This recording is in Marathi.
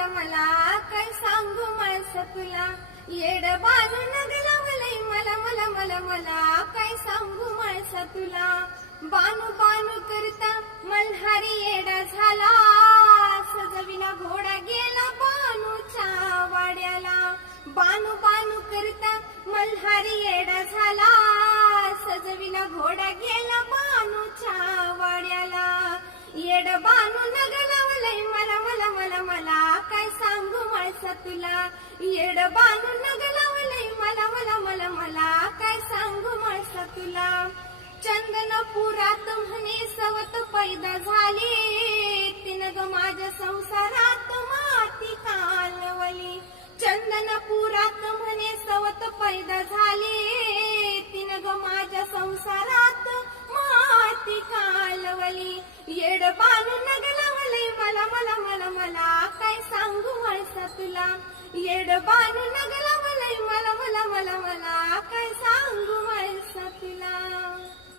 मला मला काय सांगू माणसा तुला येड बानू नगलावलंय मला मला मला मला काय सांगू माणसा तुला बानू बानू करता मल्हारी येडा झाला सजविना घोडा गेला बानूच्या वाड्याला बानू बानू करता मल्हारी येडा झाला सजविना घोडा गेला बानूच्या वाड्याला येड बानू नगलावलंय मला मला मला मला काय सांगू माणसा तुला येड बानू नगलावलंय मला मला मला मला काय सांगू माणसा तुला चंदनपुरात म्हणे सवत पैदा झाली तिनं ग माझ्या संसारात माती कालवली चंदनपुरात म्हणे सवत पैदा झाली तिनं ग माझ्या संसारात माती कालवली येड बानू नगलावलंय मला मला मला मला काय सांगू माणसा तुला येड बानू नगलावलंय मला मला मला मला